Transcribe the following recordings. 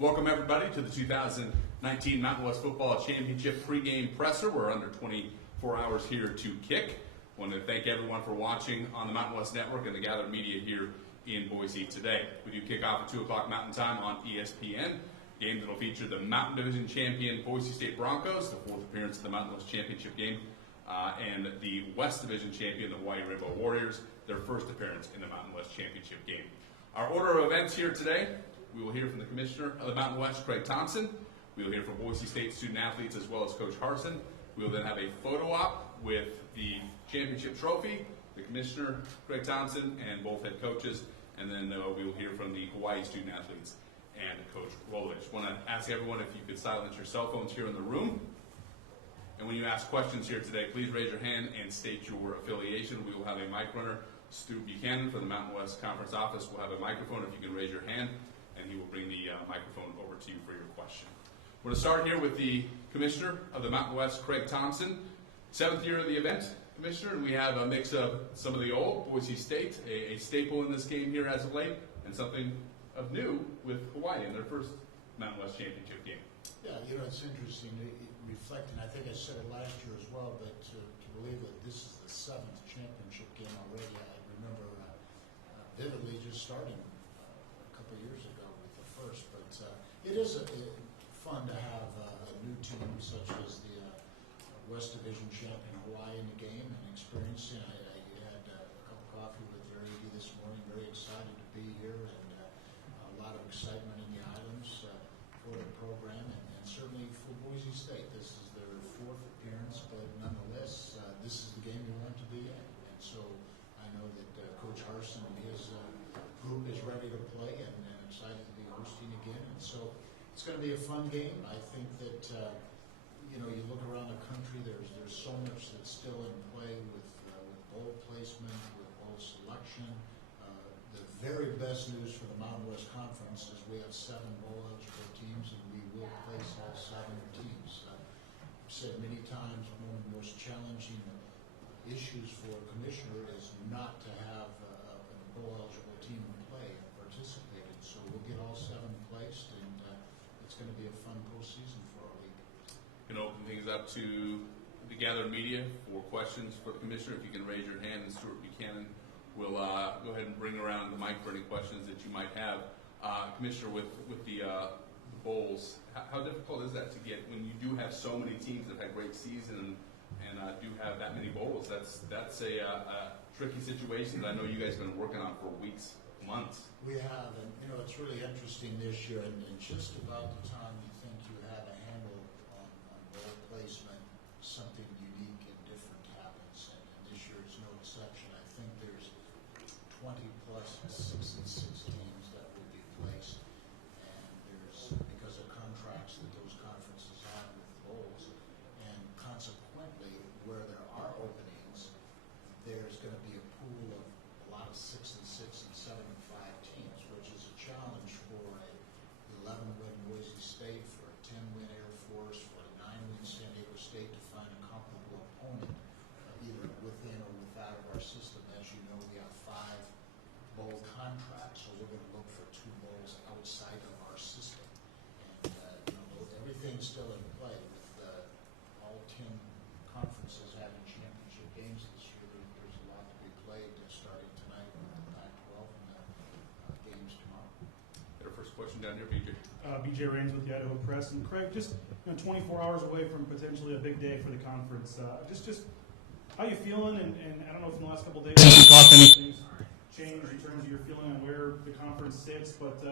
Welcome everybody to the 2019 Mountain West Football Championship pregame presser. We're under 24 hours here to kick. I want to thank everyone for watching on the Mountain West Network and the gathered media here in Boise today. We do kick off at 2 o'clock Mountain Time on ESPN. Game that will feature the Mountain Division champion Boise State Broncos, the fourth appearance of the Mountain West Championship game, and the West Division champion, the Hawai'i Rainbow Warriors, their first appearance in the Mountain West Championship game. Our order of events here today: we will hear from the Commissioner of the Mountain West, Craig Thompson. We will hear from Boise State student athletes as well as Coach Harsin. We will then have a photo op with the championship trophy, the Commissioner, Craig Thompson, and both head coaches. And then we will hear from the Hawaii student athletes and Coach Rolovich. I want to ask everyone if you could silence your cell phones here in the room. And when you ask questions here today, please raise your hand and state your affiliation. We will have a mic runner. Stu Buchanan from the Mountain West Conference Office will have a microphone if you can raise your hand, and he will bring the microphone over to you for your question. We're going to start here with the Commissioner of the Mountain West, Craig Thompson. 7th year of the event, Commissioner, and we have a mix of some of the old, Boise State, a staple in this game here as of late, and something of new with Hawaii in their first Mountain West Championship game. Yeah, you know, it's interesting reflecting. I think I said it last year as well, but to believe that this is the 7th championship game already, I remember vividly just starting a couple of years ago with the first. But it is fun to have a new team such as the West Division champion Hawaii in the game and experiencing. I had a cup of coffee with their AD this morning, very excited to be here, and a lot of excitement in the islands for the program, and certainly for Boise State. This is their 4th appearance, but nonetheless, this is the game you want to be in. And so I know that Coach Harsin and his group is ready to play and excited to be hosting again. And so it's going to be a fun game. I think that you know, you look around the country, there's so much that's still in play with bowl placement, with bowl selection. The very best news for the Mountain West Conference is we have 7 bowl-eligible teams, and we will place all 7 teams. I've said many times one of the most challenging issues for a commissioner is not to have a bowl-eligible team play and participated. So we'll get all 7 placed, and it's going to be a fun postseason for our league. Going to open things up to the gathered media for questions for the Commissioner. If you can raise your hand, and Stuart Buchanan will go ahead and bring around the mic for any questions that you might have. Commissioner, with the bowls, how difficult is that to get when you do have so many teams that have had great season and do have that many bowls? That's a tricky situation that I know you guys have been working on for weeks, months. We have, and you know, it's really interesting this year, and just about the time you think you have a handle on bowl placement, something unique and different happens, and this year is no exception. I think there's 20 plus 6 and 6 teams that will be placed, and there's, because of contracts that those conferences have with bowls, and consequently, where there are openings, there's going to be a pool of a lot of 6 and 6 and 7 and 5 teams, which is a challenge for a 11-win Boise State, for a 10-win Air Force, for a 9-win San Diego State to find a comparable opponent, either within or without of our system. As you know, we have 5 bowl contracts, so we're going to look for 2 bowls outside of our system. And you know, everything's still in play with all 10 conferences having championship games this year. There's a lot to be played starting tonight with the Pac-12 and the games tomorrow. Our first question down here, BJ. BJ Raines with the Idaho Press. And Craig, just 24 hours away from potentially a big day for the conference. Just how you feeling? And I don't know if in the last couple of days you talked anything's changed in terms of your feeling on where the conference sits, but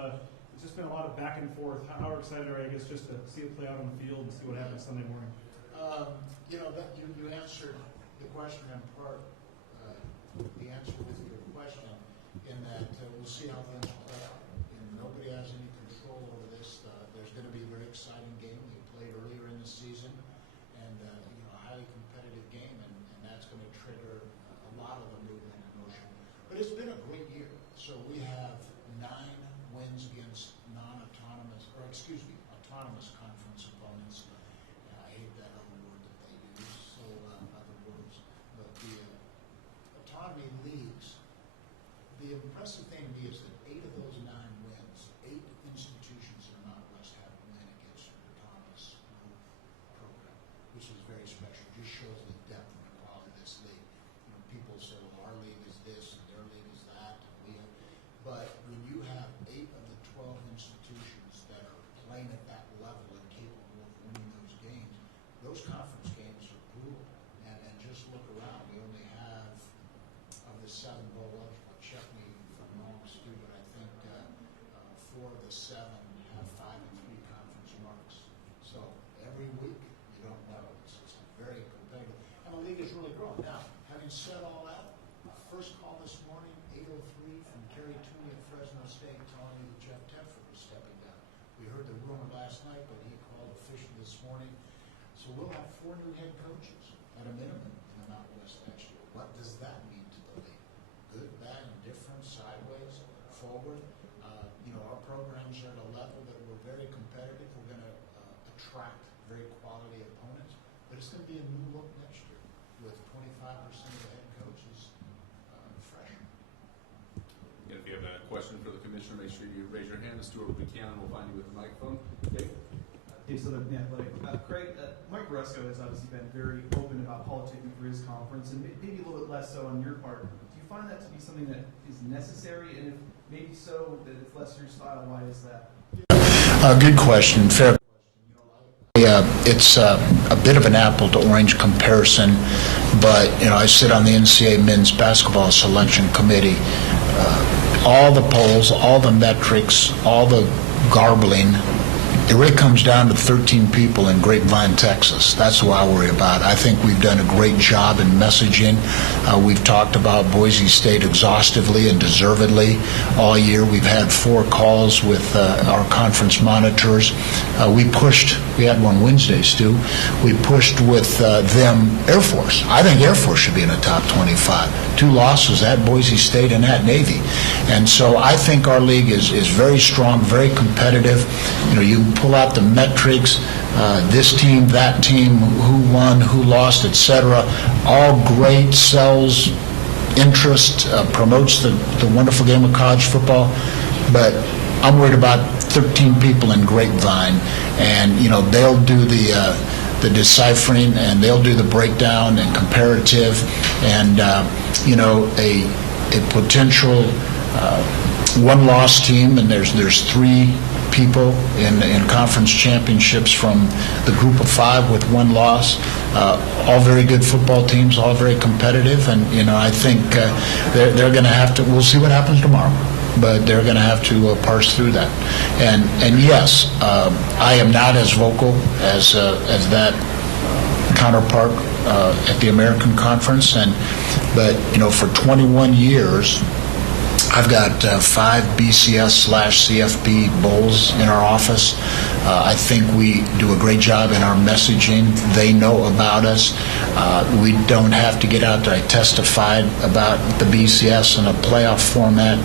it's just been a lot of back and forth. How excited are you, I guess, just to see it play out on the field and see what happens Sunday morning? You know, that you answered the question in part, the answer with your question, in that we'll see how things play out. And nobody has any control over this. There's going to be a very exciting game. We played earlier in the season, and you know, a highly competitive game, and that's going to trigger a lot of the movement and motion. But it's been a great year. So we have 9 wins against autonomous conference opponents. I hate that other word that they use, so other words. But the autonomy leagues, the impressive thing to me is that 8 of those 9 wins, 8 institutions are not ranked. said all that, first call this morning, 8:03 from Kerry Tooney at Fresno State, telling me that Jeff Tedford was stepping down. We heard the rumor last night, but he called officially this morning. So we'll have 4 new head coaches at a minimum in the Mountain West next year. What does that mean to the league? Good, bad, indifferent, sideways, forward? Our programs are at a level that we're very competitive. We're going to attract very quality opponents, but it's going to be a new look next year with 25% of the head coaches freshmen. And if you have a question for the commissioner, make sure you raise your hand. Stuart Buchanan will find you with the microphone. Dave? Dave Southern, The Athletic. Craig, Mike Resco has obviously been very open about politicking for his conference, and maybe a little bit less so on your part. Do you find that to be something that is necessary? And if maybe so, that it's less your style, why is that? Good question. Fair question. It's a bit of an apple to orange comparison, but I sit on the NCAA men's basketball selection committee. All the polls, all the metrics, all the garbling, it really comes down to 13 people in Grapevine, Texas. That's what I worry about. I think we've done a great job in messaging. We've talked about Boise State exhaustively and deservedly all year. We've had 4 calls with our conference monitors. We had one Wednesday, Stu. We pushed with them Air Force. I think Air Force should be in the top 25. 2 losses at Boise State and at Navy. And so I think our league is very strong, very competitive. You pull out the metrics, this team, that team, who won, who lost, etc. All great, sells interest, promotes the wonderful game of college football. But I'm worried about 13 people in Grapevine, and they'll do the deciphering, and they'll do the breakdown and comparative, and a potential one-loss team, and there's 3 people in conference championships from the group of 5 with 1 loss. All very good football teams, all very competitive, and I think they're going to have to. We'll see what happens tomorrow, but they're going to have to parse through that. And yes, I am not as vocal as that counterpart at the American Conference, but for 21 years. I've got 5 BCS/CFP bowls in our office. I think we do a great job in our messaging. They know about us. We don't have to get out there. I testified about the BCS in a playoff format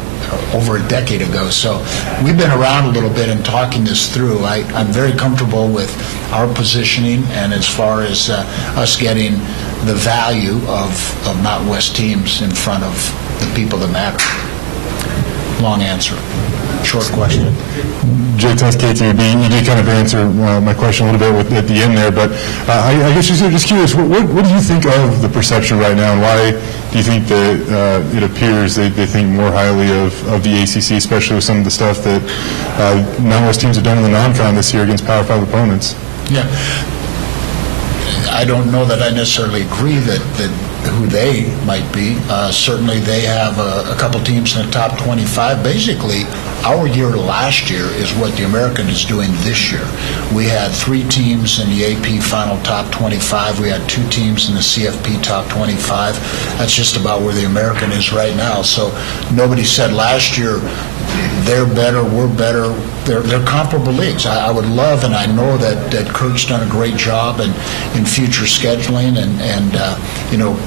over a decade ago. So we've been around a little bit and talking this through. I'm very comfortable with our positioning, and as far as us getting the value of Mountain West teams in front of the people that matter. Long answer. Short question. Jay Test, KTVB. You did kind of answer my question a little bit at the end there, but I guess just curious, what do you think of the perception right now, and why do you think that it appears they think more highly of the ACC, especially with some of the stuff that Mountain West teams have done in the non-con this year against Power 5 opponents? Yeah. I don't know that I necessarily agree that who they might be. Certainly they have a couple teams in the top 25. Basically, our year last year is what the American is doing this year. We had 3 teams in the AP final top 25. We had 2 teams in the CFP top 25. That's just about where the American is right now. So nobody said last year they're better, we're better. They're comparable leagues. I would love, and I know that Kurt's done a great job in future scheduling and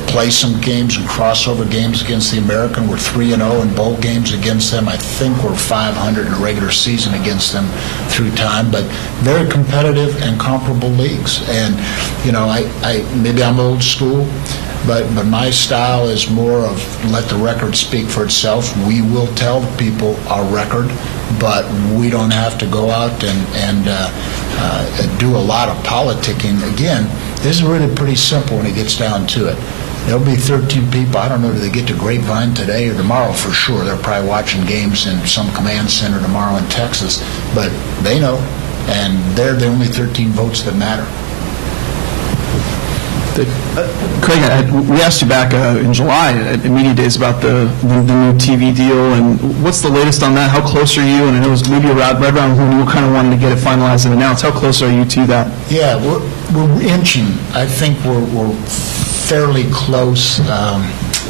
play some games and crossover games against the American. We're 3-0 in bowl games against them. I think we're 500 in a regular season against them through time. But very competitive and comparable leagues. And I maybe I'm old school. But my style is more of let the record speak for itself. We will tell people our record, but we don't have to go out and do a lot of politicking. Again, this is really pretty simple when it gets down to it. There'll be 13 people. I don't know, do they get to Grapevine today or tomorrow for sure? They're probably watching games in some command center tomorrow in Texas. But they know, and they're the only 13 votes that matter. Craig, we asked you back in July at Media Days about the new TV deal, and what's the latest on that? How close are you? And I know it was maybe right around when you kind of wanted to get it finalized and announced. How close are you to that? Yeah, we're inching. I think we're fairly close.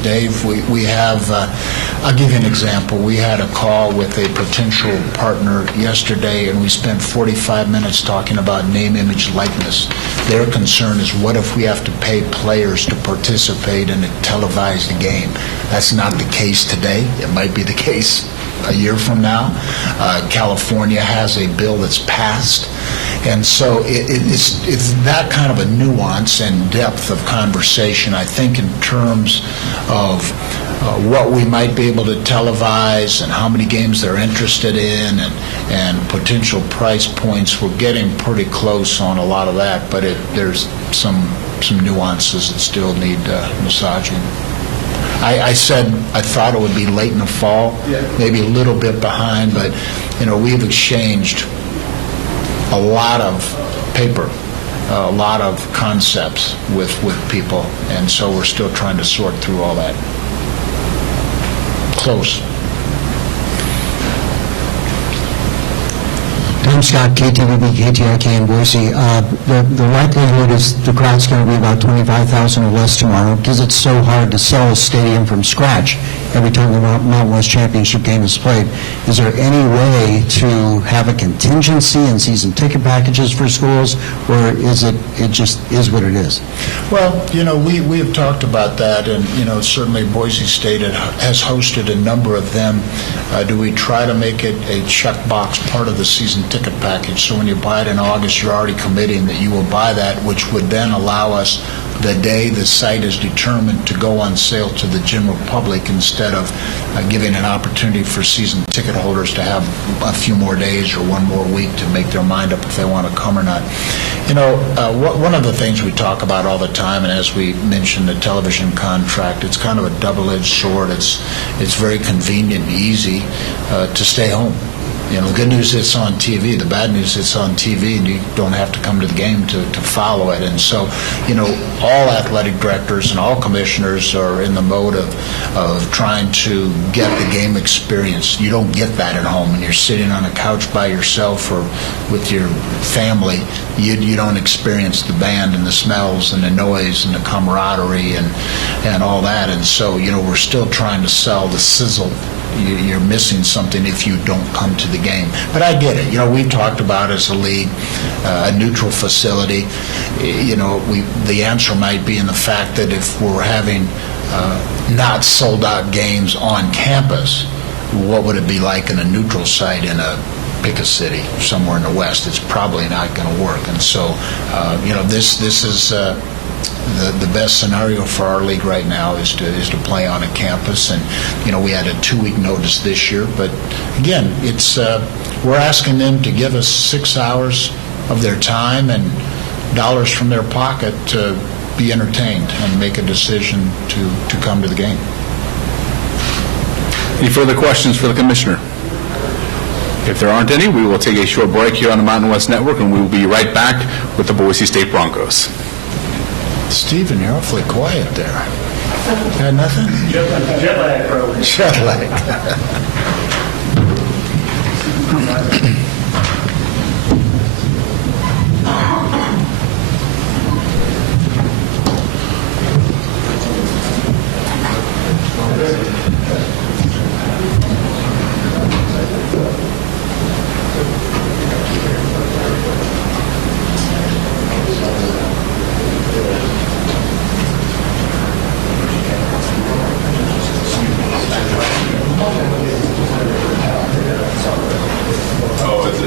Dave, we have, I'll give you an example. We had a call with a potential partner yesterday, and we spent 45 minutes talking about name, image, likeness. Their concern is, what if we have to pay players to participate in a televised game? That's not the case today. It might be the case a year from now. California has a bill that's passed. And so it's that kind of a nuance and depth of conversation, I think, in terms of what we might be able to televise and how many games they're interested in and potential price points. We're getting pretty close on a lot of that, but there's some nuances that still need massaging. I said I thought it would be late in the fall, maybe a little bit behind, but we've exchanged a lot of paper, a lot of concepts with people, and so we're still trying to sort through all that. Close. Tom Scott, KTVB, KTRK in Boise. The likelihood is the crowd's going to be about 25,000 or less tomorrow because it's so hard to sell a stadium from scratch every time the Mountain West Championship game is played. Is there any way to have a contingency in season ticket packages for schools, or is it just is what it is? Well, we have talked about that, and certainly Boise State has hosted a number of them. Do we try to make it a checkbox part of the season ticket package, so when you buy it in August, you're already committing that you will buy that, which would then allow us, the day the site is determined, to go on sale to the general public instead of giving an opportunity for season ticket holders to have a few more days or one more week to make their mind up if they want to come or not. One of the things we talk about all the time, and as we mentioned the television contract, it's kind of a double-edged sword. It's very convenient and easy to stay home. The good news is it's on TV. The bad news is it's on TV, and you don't have to come to the game to follow it. And so, all athletic directors and all commissioners are in the mode of trying to get the game experience. You don't get that at home. When you're sitting on a couch by yourself or with your family, you don't experience the band and the smells and the noise and the camaraderie and all that. And so, we're still trying to sell the sizzle. You're missing something if you don't come to the game. But I get it. We've talked about as a league a neutral facility. The answer might be in the fact that if we're having not sold out games on campus, what would it be like in a neutral site in pick a city somewhere in the West? It's probably not going to work. And so, this is. The best scenario for our league right now is to play on a campus, and we had a 2-week notice this year. But again, it's we're asking them to give us 6 hours of their time and dollars from their pocket to be entertained and make a decision to come to the game. Any further questions for the commissioner? If there aren't any, we will take a short break here on the Mountain West Network, and we will be right back with the Boise State Broncos. Stephen, you're awfully quiet there. Got nothing? Jet lag, bro. Jet lag. Oh, it's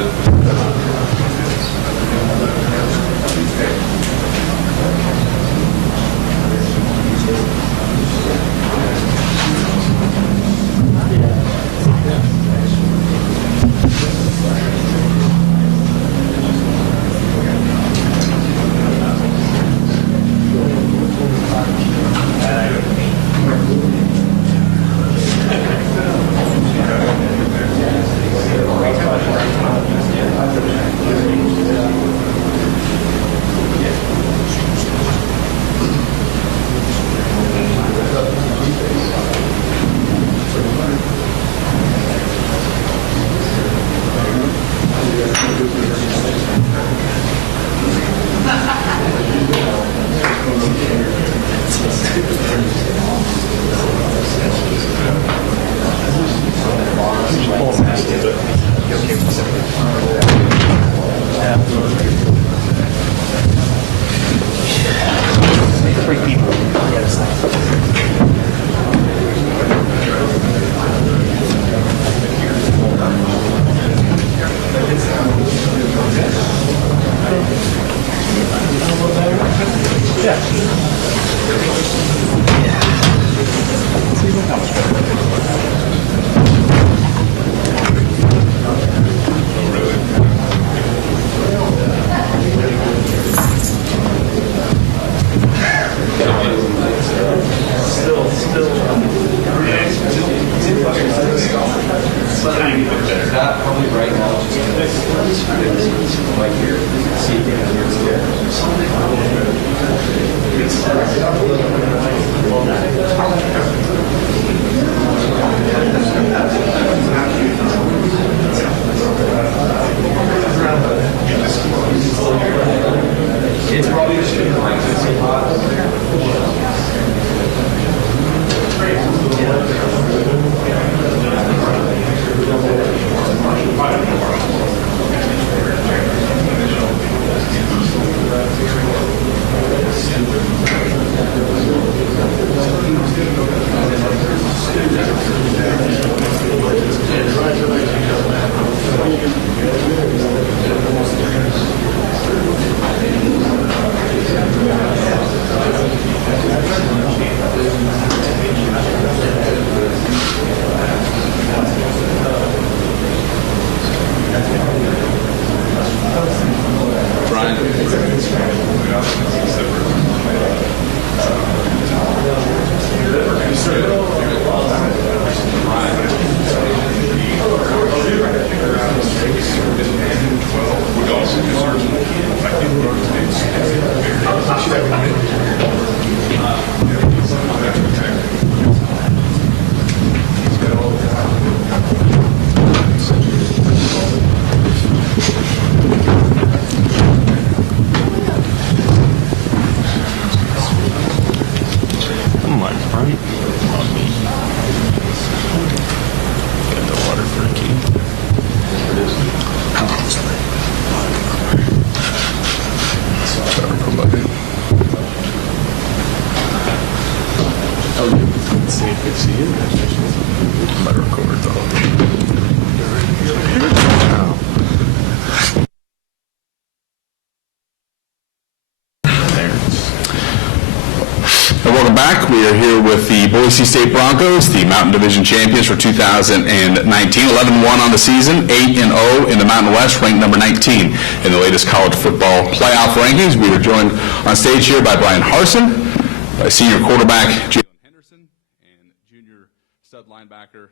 Welcome back. We are here with the Boise State Broncos, the Mountain Division champions for 2019. 11-1 on the season, 8-0 in the Mountain West, ranked number 19 in the latest college football playoff rankings. We are joined on stage here by Bryan Harsin, by senior quarterback Jaylon Henderson, and junior stud linebacker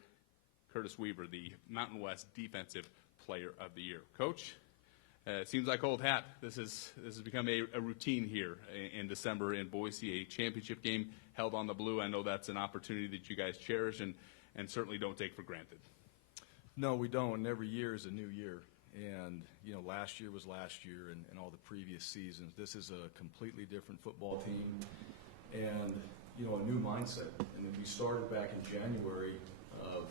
Curtis Weaver, the Mountain West Defensive Player of the Year. Coach, it seems like old hat. This has become a routine here in December in Boise, a championship game held on the blue. I know that's an opportunity that you guys cherish and certainly don't take for granted. No, we don't. And every year is a new year. And, you know, last year was last year and all the previous seasons. This is a completely different football team and, you know, a new mindset. And then we started back in January of,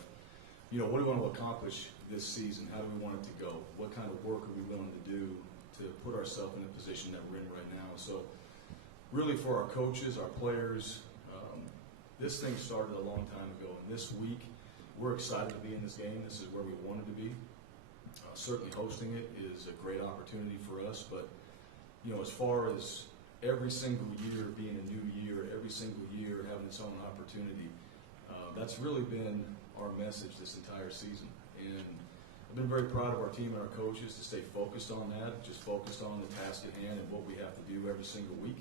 you know, what do we want to accomplish this season? How do we want it to go? What kind of work are we willing to do to put ourselves in the position that we're in right now? So really for our coaches, our players, this thing started a long time ago. And this week, we're excited to be in this game. This is where we wanted to be. Certainly hosting it is a great opportunity for us. But, you know, as far as every single year being a new year, every single year having its own opportunity, that's really been our message this entire season. And I've been very proud of our team and our coaches to stay focused on that, just focused on the task at hand and what we have to do every single week.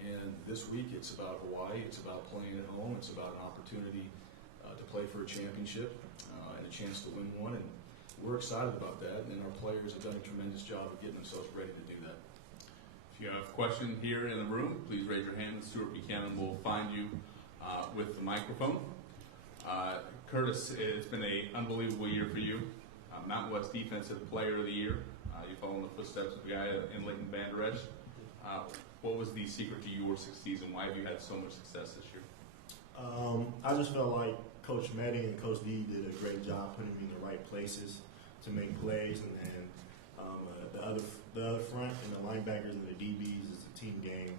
And this week it's about Hawaii, it's about playing at home, it's about an opportunity to play for a championship and a chance to win one. And we're excited about that, and our players have done a tremendous job of getting themselves ready to do that. If you have a question here in the room, please raise your hand and Stuart Buchanan will find you with the microphone. Curtis, it's been an unbelievable year for you. Mountain West Defensive Player of the Year. You follow in the footsteps of the guy in Leighton Vander Esch. What was the secret to your success, and why have you had so much success this year? I just felt like Coach Meddy and Coach D did a great job putting me in the right places to make plays, and then the other front and the linebackers and the DBs is a team game.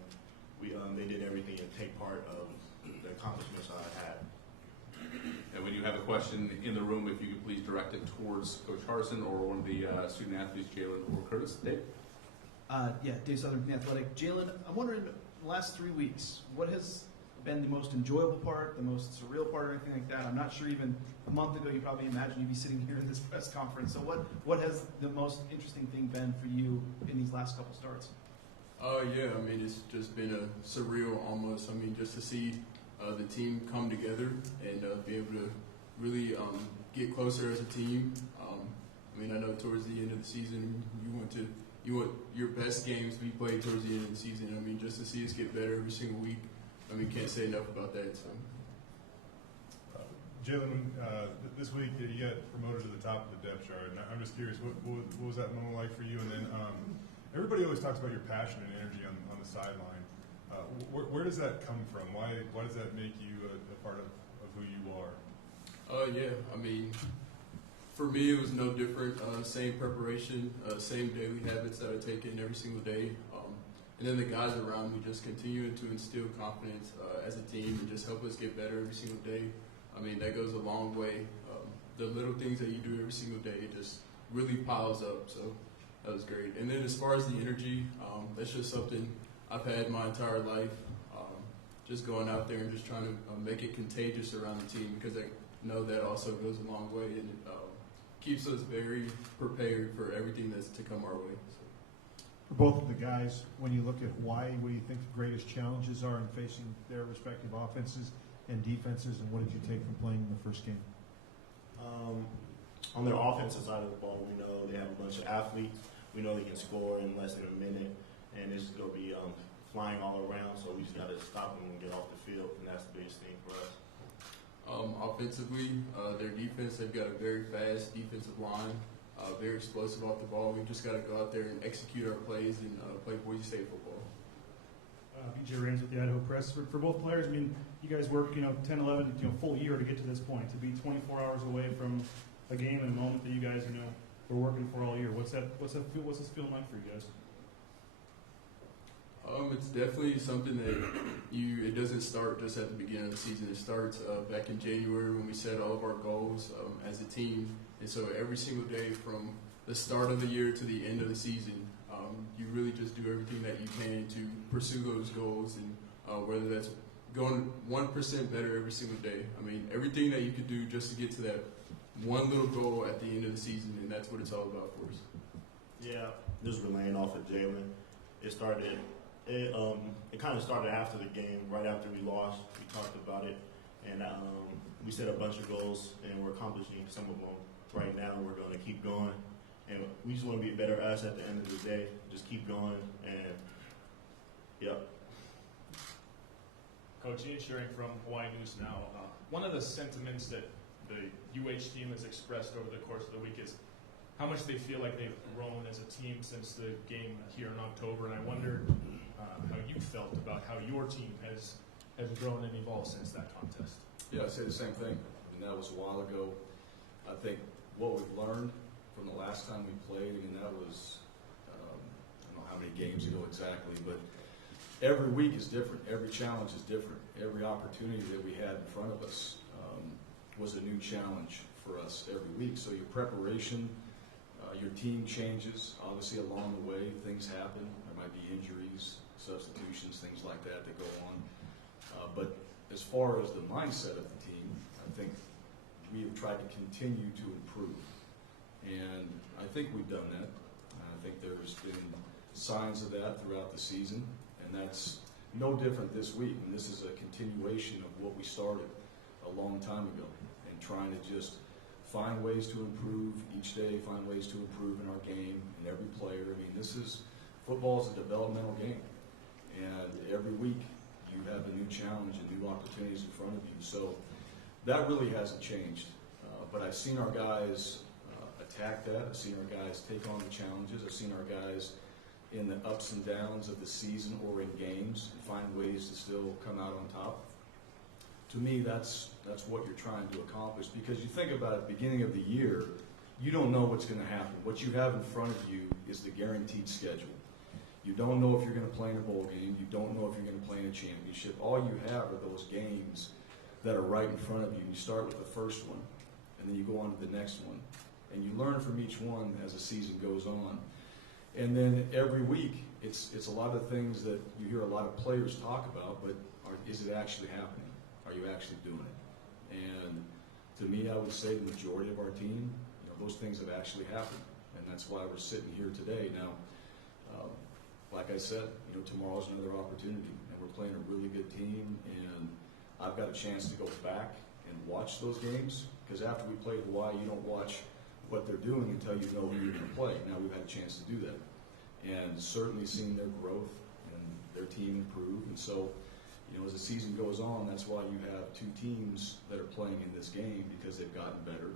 They did everything to take part of the accomplishments I had. And when you have a question in the room, if you could please direct it towards Coach Harsin or one of the student athletes, Jaylon or Curtis. Dave? Dave Southern from The Athletic. Jaylon, I'm wondering, in the last 3 weeks, what has been the most enjoyable part, the most surreal part, or anything like that? I'm not sure even a month ago you probably imagined you'd be sitting here in this press conference. So what has the most interesting thing been for you in these last couple starts? Yeah, I mean, it's just been a surreal almost. I mean, just to see the team come together and be able to really get closer as a team. I mean, I know towards the end of the season, you want your best games to be played towards the end of the season. I mean, just to see us get better every single week. I mean, can't say enough about that. So. Jaylon, this week you got promoted to the top of the depth chart, and I'm just curious, what was that moment like for you? And then everybody always talks about your passion and energy on the sideline. Where does that come from? Why does that make you a part of who you are? Yeah, I mean, for me, it was no different. Same preparation, same daily habits that I take in every single day. And then the guys around me just continuing to instill confidence as a team and just help us get better every single day. I mean, that goes a long way. The little things that you do every single day just really piles up. So that was great. And then as far as the energy, that's just something I've had my entire life. Just going out there and just trying to make it contagious around the team, because I know that also goes a long way, and it keeps us very prepared for everything that's to come our way. So. For both of the guys, when you look at Hawaii, what do you think the greatest challenges are in facing their respective offenses and defenses, and what did you take from playing in the first game? On their offensive side of the ball, we know they have a bunch of athletes. We know they can score in less than a minute, and it's going to be flying all around, so we just got to stop them and get off the field, and that's the biggest thing for us. Offensively, their defense, they've got a very fast defensive line, very explosive off the ball. We've just got to go out there and execute our plays and play Boise State football. BJ Raines with the Idaho Press. For both players, I mean, you guys work, 10, 11, full year to get to this point. To be 24 hours away from a game and a moment that you guys, were working for all year. What's this feeling like for you guys? It's definitely something that it doesn't start just at the beginning of the season. It starts back in January when we set all of our goals as a team. And so every single day from the start of the year to the end of the season, you really just do everything that you can to pursue those goals, and whether that's going 1% better every single day. I mean, everything that you could do just to get to that one little goal at the end of the season, and that's what it's all about for us. Yeah, just relaying off of Jaylon. It kind of started after the game, right after we lost. We talked about it, and we set a bunch of goals, and we're accomplishing some of them right now. We're going to keep going, and we just want to be better us at the end of the day. Just keep going, and yep. Coach, Ian Shearing from Hawaii News Now. One of the sentiments that the UH team has expressed over the course of the week is how much they feel like they've grown as a team since the game here in October, and I wondered how you felt about how your team has grown and evolved since that contest. Yeah, I'd say the same thing. I mean, that was a while ago. I think what we've learned from the last time we played, that was, I don't know how many games ago exactly, but every week is different. Every challenge is different. Every opportunity that we had in front of us was a new challenge for us every week. So your preparation, your team changes. Obviously, along the way, things happen. There might be injuries, substitutions, things like that go on. But as far as the mindset of the team, I think we have tried to continue to improve. And I think we've done that. I think there's been signs of that throughout the season. And that's no different this week. And this is a continuation of what we started a long time ago, and trying to just find ways to improve each day, find ways to improve in our game and every player. I mean, football is a developmental game. And every week you have a new challenge and new opportunities in front of you. So that really hasn't changed. But I've seen our guys attack that. I've seen our guys take on the challenges. I've seen our guys in the ups and downs of the season or in games and find ways to still come out on top. To me, that's what you're trying to accomplish, because you think about it, beginning of the year, you don't know what's going to happen. What you have in front of you is the guaranteed schedule. You don't know if you're going to play in a bowl game. You don't know if you're going to play in a championship. All you have are those games that are right in front of you. You start with the first one, and then you go on to the next one. And you learn from each one as the season goes on. And then every week, it's a lot of things that you hear a lot of players talk about, but is it actually happening? Are you actually doing it? And to me, I would say the majority of our team, those things have actually happened. And that's why we're sitting here today. Now, like I said, tomorrow's another opportunity, and we're playing a really good team, and I've got a chance to go back and watch those games, because after we played Hawaii, you don't watch what they're doing until you know who you're going to play. Now we've had a chance to do that, and certainly seen their growth and their team improve. And so, as the season goes on, that's why you have two teams that are playing in this game, because they've gotten better,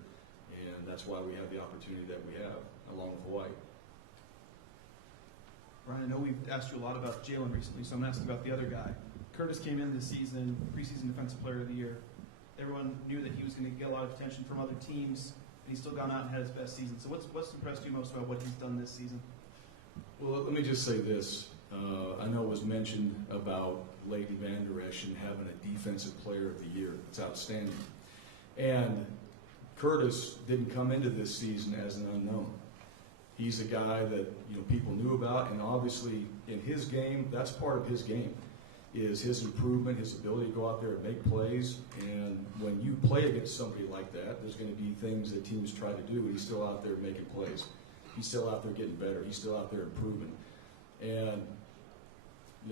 and that's why we have the opportunity that we have, along with Hawaii. Bryan, I know we've asked you a lot about Jaylon recently, so I'm going to ask you about the other guy. Curtis came in this season, preseason defensive player of the year. Everyone knew that he was going to get a lot of attention from other teams, and he's still gone out and had his best season. So what's impressed you most about what he's done this season? Well, let me just say this. I know it was mentioned about Leighton Van Der Esch and having a defensive player of the year. It's outstanding. And Curtis didn't come into this season as an unknown. He's a guy that people knew about, and obviously in his game, that's part of his game, is his improvement, his ability to go out there and make plays. And when you play against somebody like that, there's going to be things that teams try to do. He's still out there making plays. He's still out there getting better. He's still out there improving. And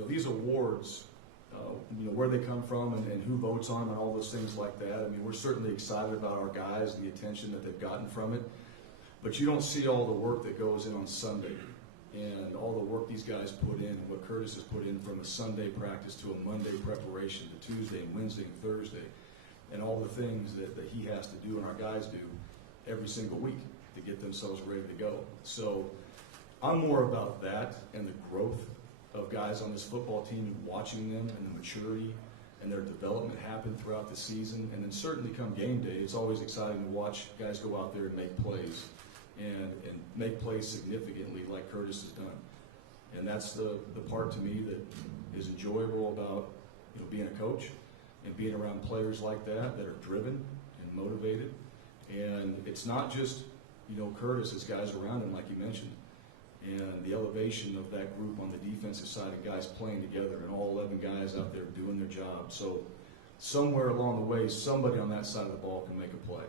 these awards, where they come from and who votes on them and all those things like that. I mean, we're certainly excited about our guys, the attention that they've gotten from it. But you don't see all the work that goes in on Sunday and all the work these guys put in and what Curtis has put in from a Sunday practice to a Monday preparation to Tuesday and Wednesday and Thursday and all the things that he has to do and our guys do every single week to get themselves ready to go. So I'm more about that and the growth of guys on this football team and watching them and the maturity and their development happen throughout the season. And then certainly come game day, it's always exciting to watch guys go out there and make plays and make plays significantly like Curtis has done. And that's the part to me that is enjoyable about being a coach and being around players like that are driven and motivated. And it's not just Curtis, it's guys around him like you mentioned. And the elevation of that group on the defensive side of guys playing together and all 11 guys out there doing their job. So somewhere along the way, somebody on that side of the ball can make a play.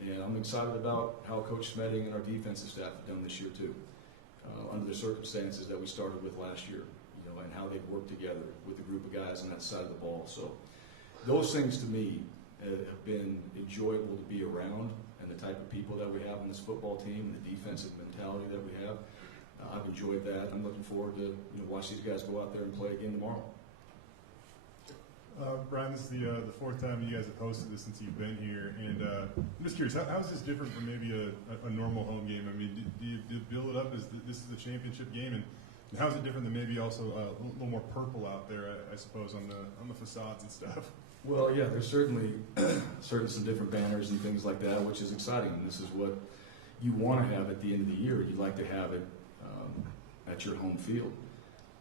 And I'm excited about how Coach Smeding and our defensive staff have done this year too, under the circumstances that we started with last year, and how they've worked together with the group of guys on that side of the ball. So those things to me have been enjoyable to be around, and the type of people that we have on this football team and the defensive mentality that we have. I've enjoyed that. I'm looking forward to watch these guys go out there and play again tomorrow. Bryan, this is the fourth time you guys have hosted this since you've been here, and I'm just curious, how is this different from maybe a normal home game? I mean, do you build it up as this is the championship game, and how is it different than maybe also a little more purple out there, I suppose, on the facades and stuff? Well, yeah, there's certainly some different banners and things like that, which is exciting. And this is what you want to have at the end of the year. You'd like to have it at your home field.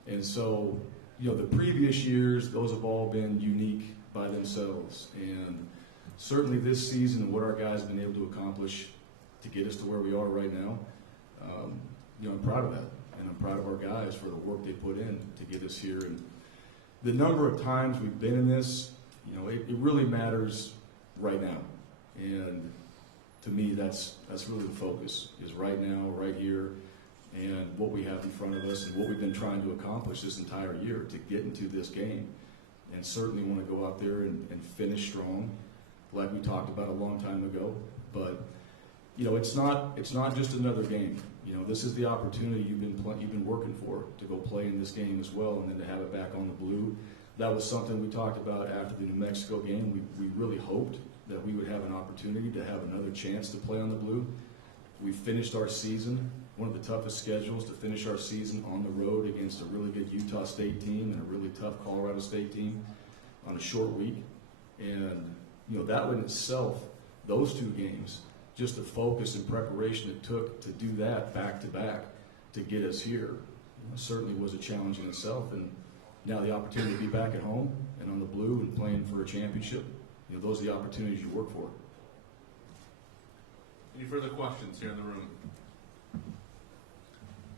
And so, the previous years, those have all been unique by themselves. And certainly this season, what our guys have been able to accomplish to get us to where we are right now, I'm proud of that. And I'm proud of our guys for the work they put in to get us here. And the number of times we've been in this, it really matters right now. And to me, that's really the focus, is right now, right here, and what we have in front of us and what we've been trying to accomplish this entire year to get into this game. And certainly want to go out there and finish strong, like we talked about a long time ago. But, it's not just another game. This is the opportunity you've been working for, to go play in this game as well, and then to have it back on the blue. That was something we talked about after the New Mexico game. We really hoped that we would have an opportunity to have another chance to play on the blue. We finished our season, one of the toughest schedules to finish our season on the road against a really good Utah State team and a really tough Colorado State team on a short week. And, that in itself, those two games, just the focus and preparation it took to do that back-to-back to get us here, certainly was a challenge in itself. And now the opportunity to be back at home and on the blue and playing for a championship, those are the opportunities you work for. Any further questions here in the room?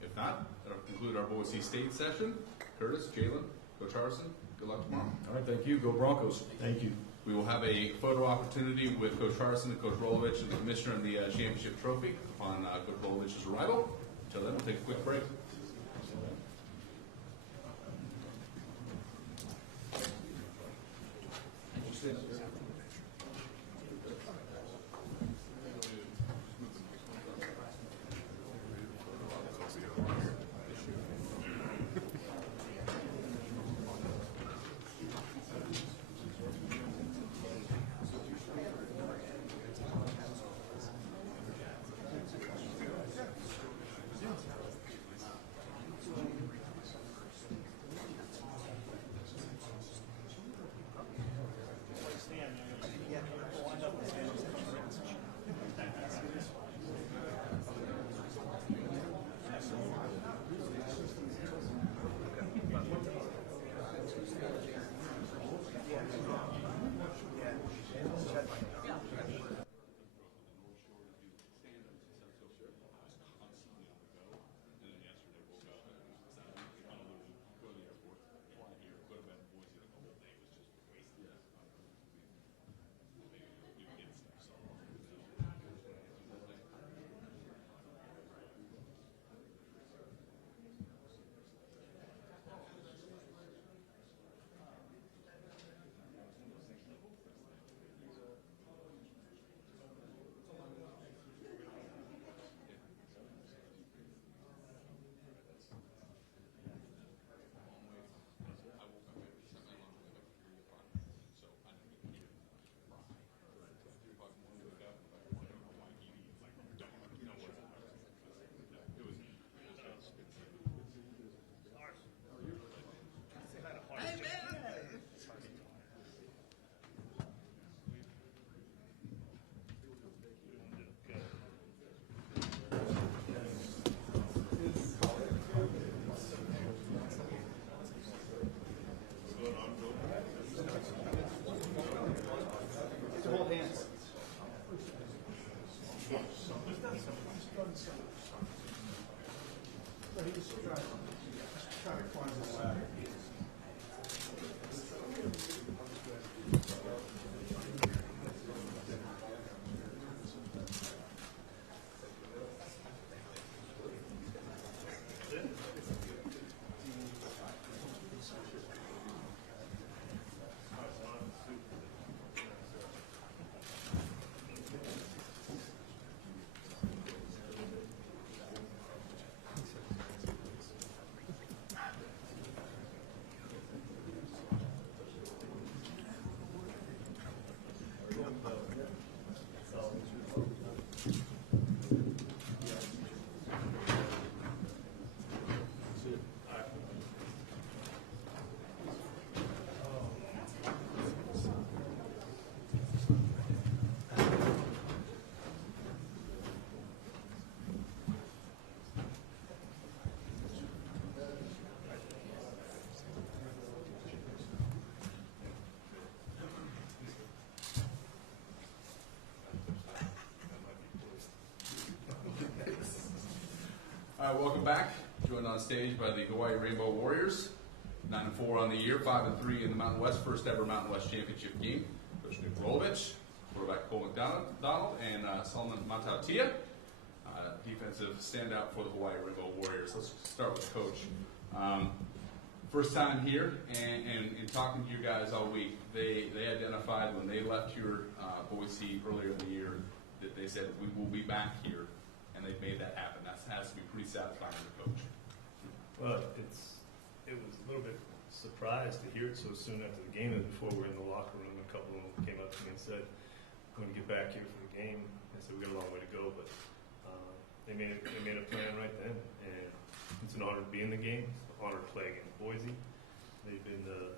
If not, that'll conclude our Boise State session. Curtis, Jaylon, Coach Harsin, good luck tomorrow. All right, thank you. Go Broncos. Thank you. We will have a photo opportunity with Coach Harsin and Coach Rolovich and the commissioner and the championship trophy upon Coach Rolovich's arrival. Until then, we'll take a quick break. All right, welcome back. Joined on stage by the Hawai'i Rainbow Warriors. 9-4 on the year, 5-3 in the Mountain West, first ever Mountain West championship game. Coach Nick Rolovich, quarterback Cole McDonald, and Solomon Matautia, defensive standout for the Hawai'i Rainbow Warriors. Let's start with Coach. First time here, and in talking to you guys all week, they identified when they left your Boise earlier in the year that they said, we will be back here, and they've made that happen. That has to be pretty satisfying as a coach. Well, it was a little bit surprised to hear it so soon after the game, and before we were in the locker room, a couple of them came up to me and said, "I'm going to get back here for the game." I said, "We got a long way to go," but they made a plan right then, and it's an honor to be in the game. It's an honor to play against Boise. They've been the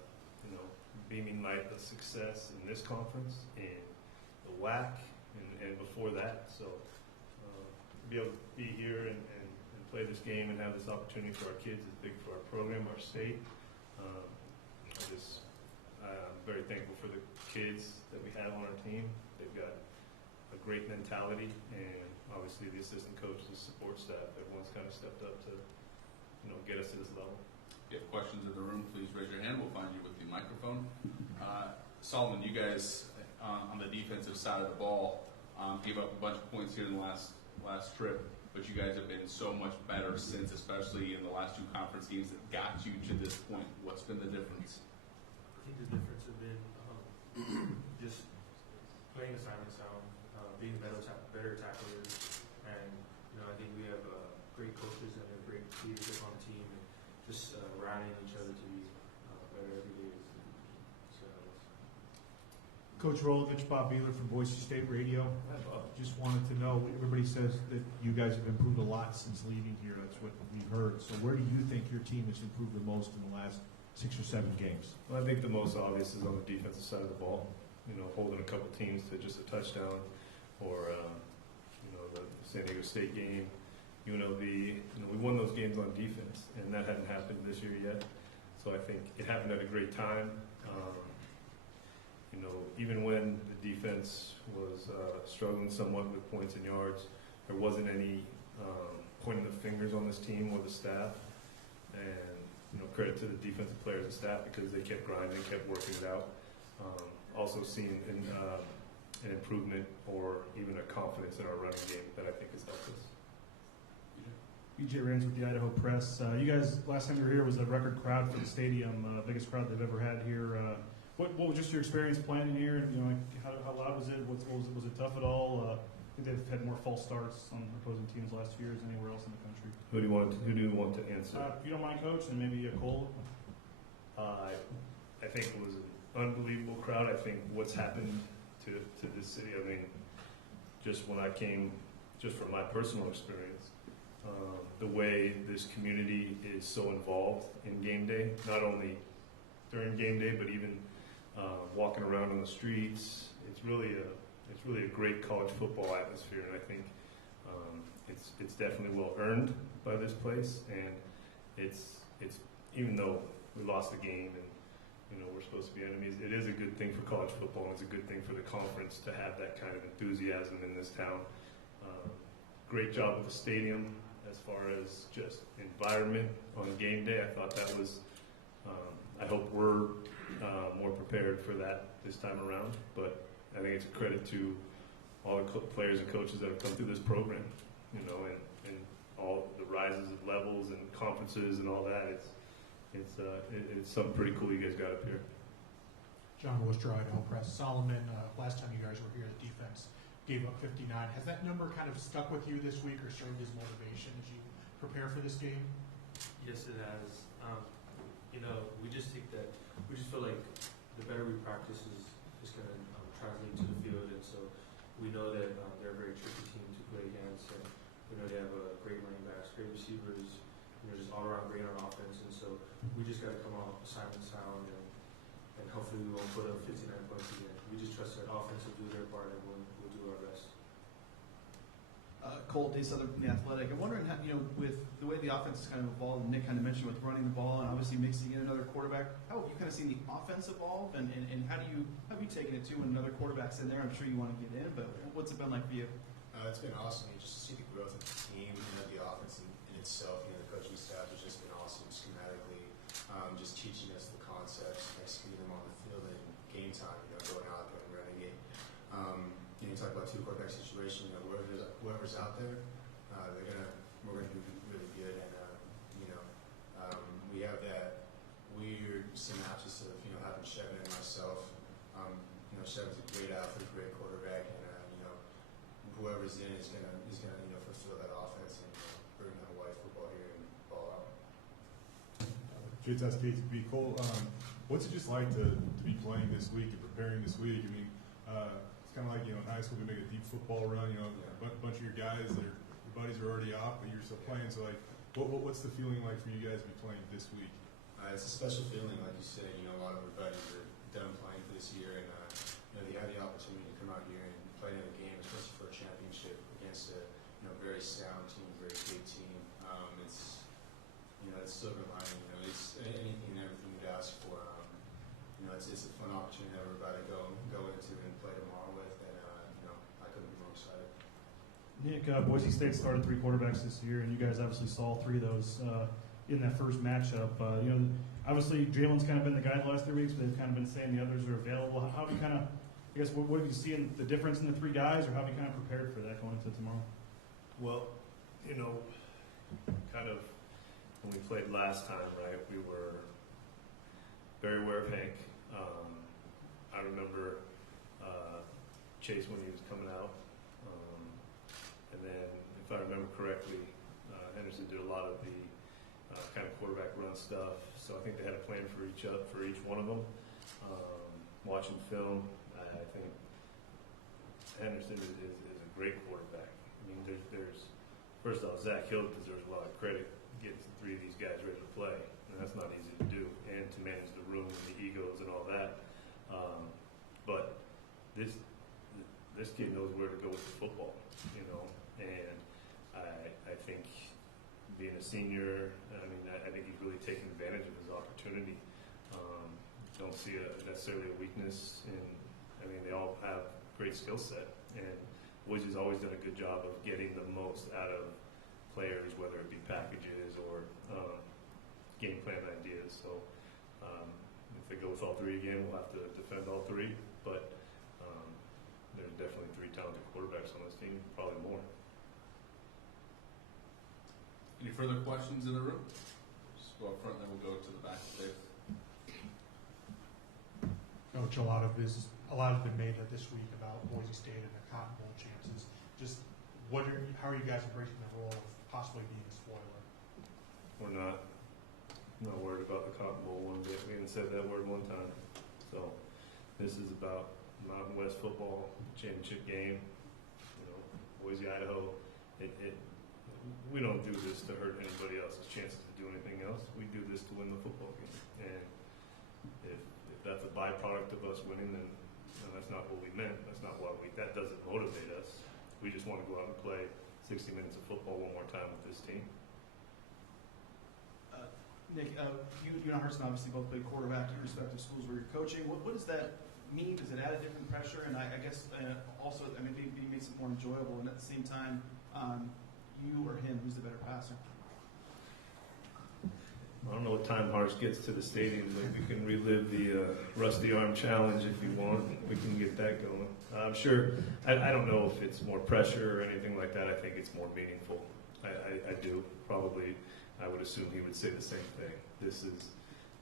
beaming light of success in this conference and the WAC and before that. So to be able to be here and play this game and have this opportunity for our kids is big for our program, our state. I'm very thankful for the kids that we have on our team. They've got a great mentality, and obviously the assistant coaches, the support staff, everyone's kind of stepped up to get us to this level. If you have questions in the room, please raise your hand. We'll find you with the microphone. Solomon, you guys on the defensive side of the ball gave up a bunch of points here in the last trip, but you guys have been so much better since, especially in the last two conference games that got you to this point. What's been the difference? I think the difference has been just playing assignment sound, being better tacklers, and I think we have great coaches and a great leadership on the team, and just rallying each other to be better every day. Coach Rolovich, Bob Beeler from Boise State Radio. Just wanted to know, everybody says that you guys have improved a lot since leaving here. That's what we've heard. So where do you think your team has improved the most in the last 6 or 7 games? Well, I think the most obvious is on the defensive side of the ball. Holding a couple teams to just a touchdown, or the San Diego State game, UNLV. We won those games on defense, and that hadn't happened this year yet. So I think it happened at a great time. Even when the defense was struggling somewhat with points and yards, there wasn't any pointing the fingers on this team or the staff. And credit to the defensive players and staff because they kept grinding, kept working it out. Also seeing an improvement or even a confidence in our running game that I think has helped us. BJ Rains with the Idaho Press. You guys, last time you were here was a record crowd for the stadium, biggest crowd they've ever had here. What was just your experience playing here? How loud was it? Was it tough at all? I think they've had more false starts on opposing teams last few years than anywhere else in the country. Who do you want to answer? If you don't mind, Coach, and maybe Cole. I think it was an unbelievable crowd. I think what's happened to this city. I mean, just when I came, just from my personal experience, the way this community is so involved in game day, not only during game day, but even walking around on the streets. It's really a great college football atmosphere, and I think it's definitely well earned by this place. And it's even though we lost the game and we're supposed to be enemies, it is a good thing for college football, and it's a good thing for the conference to have that kind of enthusiasm in this town. Great job with the stadium as far as just environment on game day. I thought that was. I hope we're more prepared for that this time around, but I think it's a credit to all the players and coaches that have come through this program, and all the rises of levels and conferences and all that. It's something pretty cool you guys got up here. John Worcester, Idaho Press. Solomon, last time you guys were here, the defense gave up 59. Has that number kind of stuck with you this week or served as motivation as you prepare for this game? Yes, it has. We just think that we just feel like the better we practice is going to translate to the field, and so we know that they're a very tricky team to play against, and we know they have great running backs, great receivers, just all around great on offense, and so we just got to come off assignment sound, and hopefully we won't put up 59 points again. We just trust that offense will do their part, and we'll do our best. Cole, Day Southern from The Athletic. I'm wondering how, with the way the offense has kind of evolved, and Nick kind of mentioned with running the ball and obviously mixing in another quarterback, how have you kind of seen the offense evolve, and how have you taken it to when another quarterback's in there? I'm sure you want to get in, but what's it been like for you? It's been awesome just to see the growth of the team and of the offense in its itself, you know, the coaching staff has just been awesome schematically, just teaching us the concepts, executing them on the field, and game time, you know, going out there and running it. You talk about two quarterback situation, you know, whoever's out there, we're gonna do really good, and we have that weird synopsis of, you know, having Shevin and myself. You know, Shevin's a great athlete, great quarterback, and you know, whoever's in is gonna you know, fulfill that offense and bring that Hawaii football here and ball out. JTS KTVB. Cole, what's it just like to be playing this week and preparing this week? I mean, it's kind of like, you know, in high school we make a deep football run. You know, a bunch of your guys, your buddies are already off, but you're still playing. So like, what's the feeling like for you guys to be playing this week? It's a special feeling, like you said. You know, a lot of our buddies are done playing for this year, and you know, they have the opportunity to come out here and play in a game, especially for a championship against a, you know, very sound team, very big team. It's, you know, it's silver lining. You know, it's anything and everything you'd ask for. You know, it's a fun opportunity to everybody go into and play tomorrow with, and you know, I couldn't be more excited. Nick, Boise State started 3 quarterbacks this year, and you guys obviously saw 3 of those in that first matchup. You know, obviously Jaylon's kind of been the guy the last 3 weeks, but they've kind of been saying the others are available. How have you kind of, I guess, what have you seen the difference in the 3 guys, or how have you kind of prepared for that going into tomorrow? Well, you know, kind of when we played last time, right, we were very aware of Hank. I remember Chase when he was coming out. And then, if I remember correctly, Henderson did a lot of the kind of quarterback run stuff. So I think they had a plan for each one of them. Watching film, I think Henderson is a great quarterback. I mean, there's first off, Zach Hill deserves a lot of credit getting 3 of these guys ready to play, and that's not easy to do, and to manage the room and the egos and all that. But this kid knows where to go with the football, you know. And I think being a senior, I think he's really taken advantage of his opportunity. Don't see necessarily a weakness in. I mean, they all have great skill set, and Boise's always done a good job of getting the most out of players, whether it be packages or game plan ideas. So if they go with all 3 again, we'll have to defend all 3. But there's definitely 3 talented quarterbacks on this team, probably more. Any further questions in the room? Just go up front, then we'll go to the back of the table. Coach, a lot has been made this week about Boise State and their Cotton Bowl chances. Just how are you guys embracing the role of possibly being a spoiler? We're not worried about the Cotton Bowl one bit. We haven't said that word one time. So this is about Mountain West football championship game. You know, Boise, Idaho. We don't do this to hurt anybody else's chances to do anything else. We do this to win the football game. And if that's a byproduct of us winning, then that's not what we meant. That's not why that doesn't motivate us. We just want to go out and play 60 minutes of football one more time with this team. Nick, you and Harsin obviously both played quarterback in respective schools where you're coaching. What does that mean? Does it add a different pressure? And I guess also, maybe it makes it more enjoyable. And at the same time, you or him, who's the better passer? I don't know what time Harsh gets to the stadium, but we can relive the Rusty Arm Challenge if you want. We can get that going. I'm sure. I don't know if it's more pressure or anything like that. I think it's more meaningful. I do. Probably, I would assume he would say the same thing.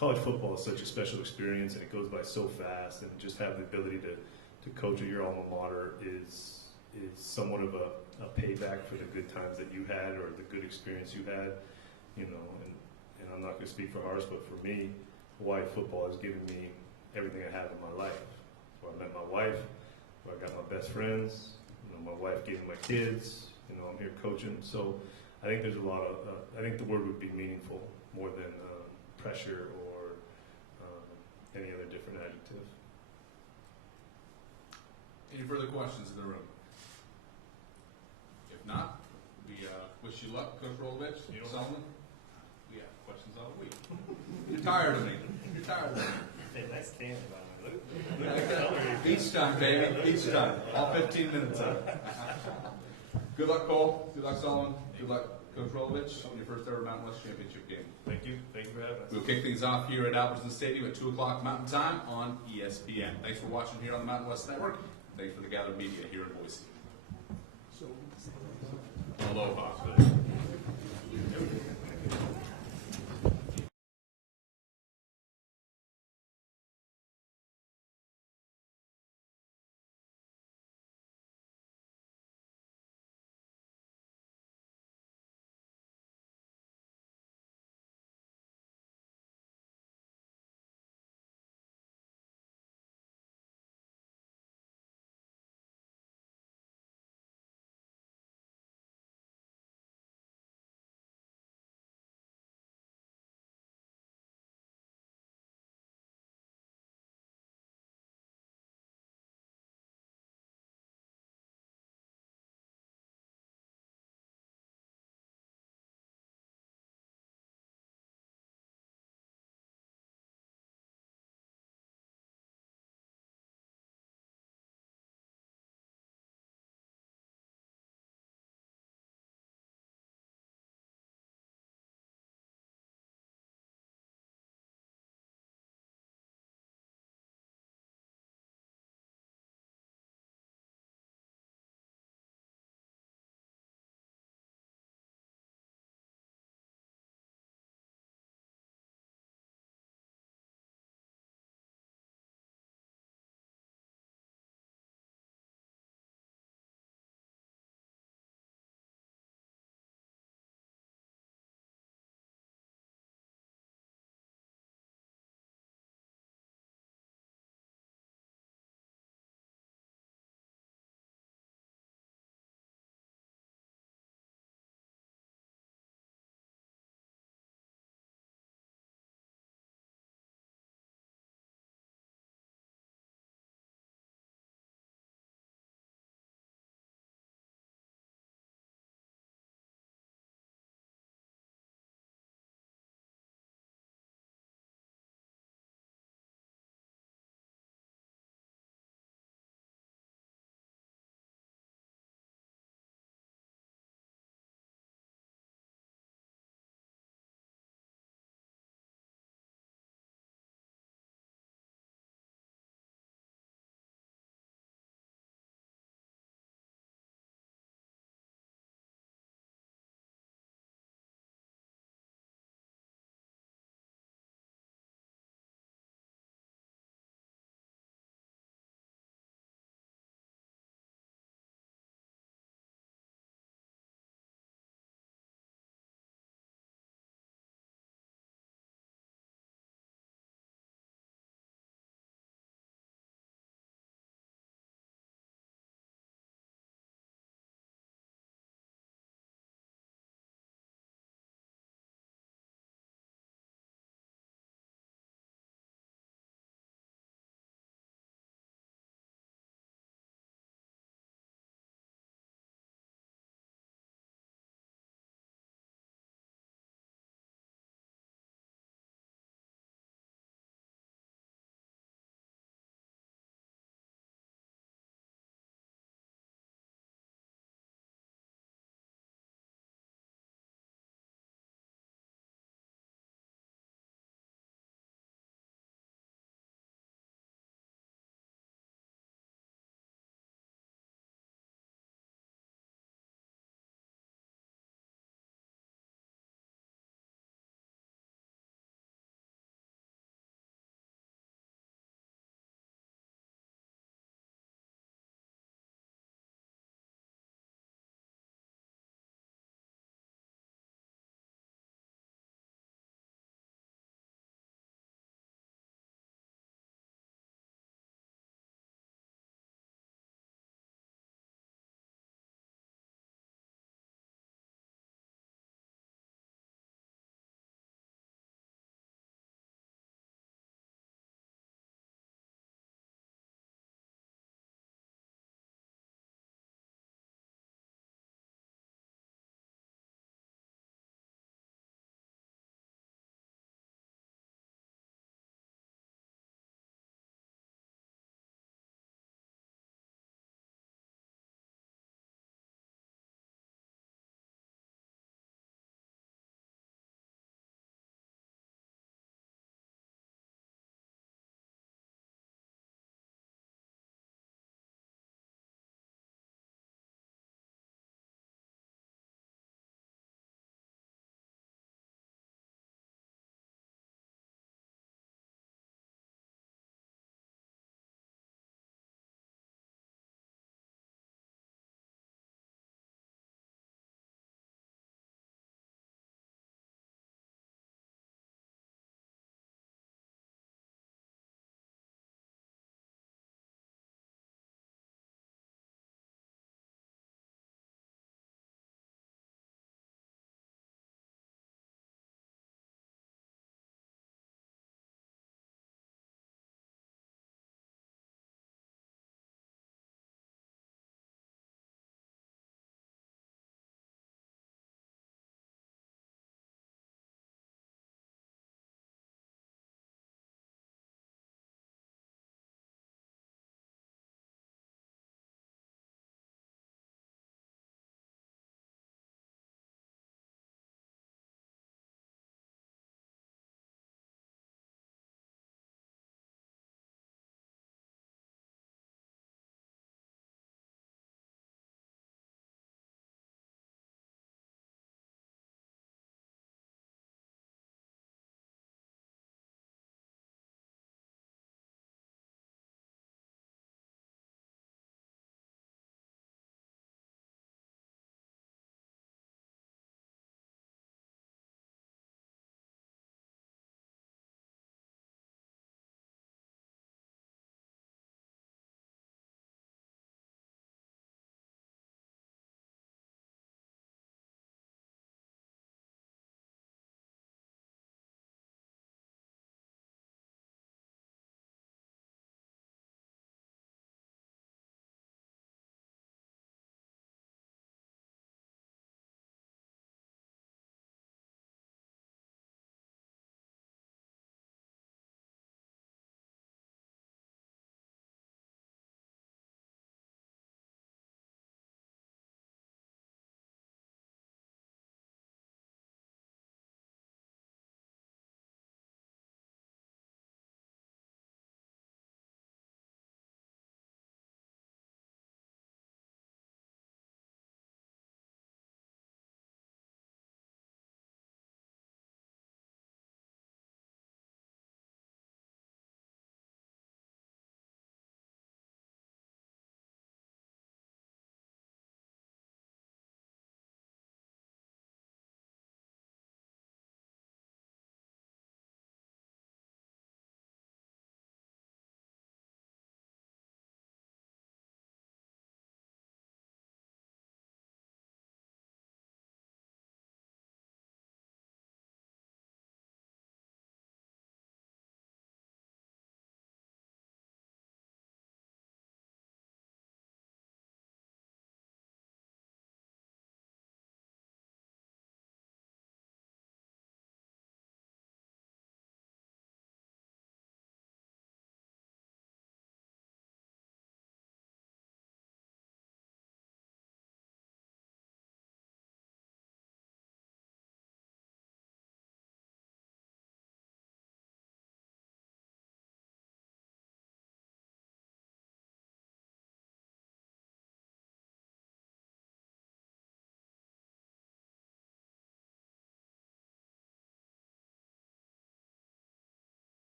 College football is such a special experience, and it goes by so fast. And just have the ability to coach at your alma mater is somewhat of a payback for the good times that you had or the good experience you had. You know, and I'm not going to speak for Harsh, but for me, Hawaii football has given me everything I have in my life. So I met my wife, where I got my best friends. You know, my wife gave me my kids. You know, I'm here coaching. So I think there's a lot of. I think the word would be meaningful more than pressure or any other different adjective. Any further questions in the room? If not, we wish you luck, Coach Rolovich, Solomon. We have questions all week. You're tired of me. You're tired of me. Hey, nice tan about Beach time, baby. Beach time. All 15 minutes of it. Good luck, Cole. Good luck, Solomon. Good luck, Coach Rolovich, on your first ever Mountain West Championship game. Thank you. Thank you for having us. We'll kick things off here at Albertsons Stadium at 2 o'clock Mountain Time on ESPN. Thanks for watching here on the Mountain West Network. Thanks for the gathered media here in Boise. Aloha.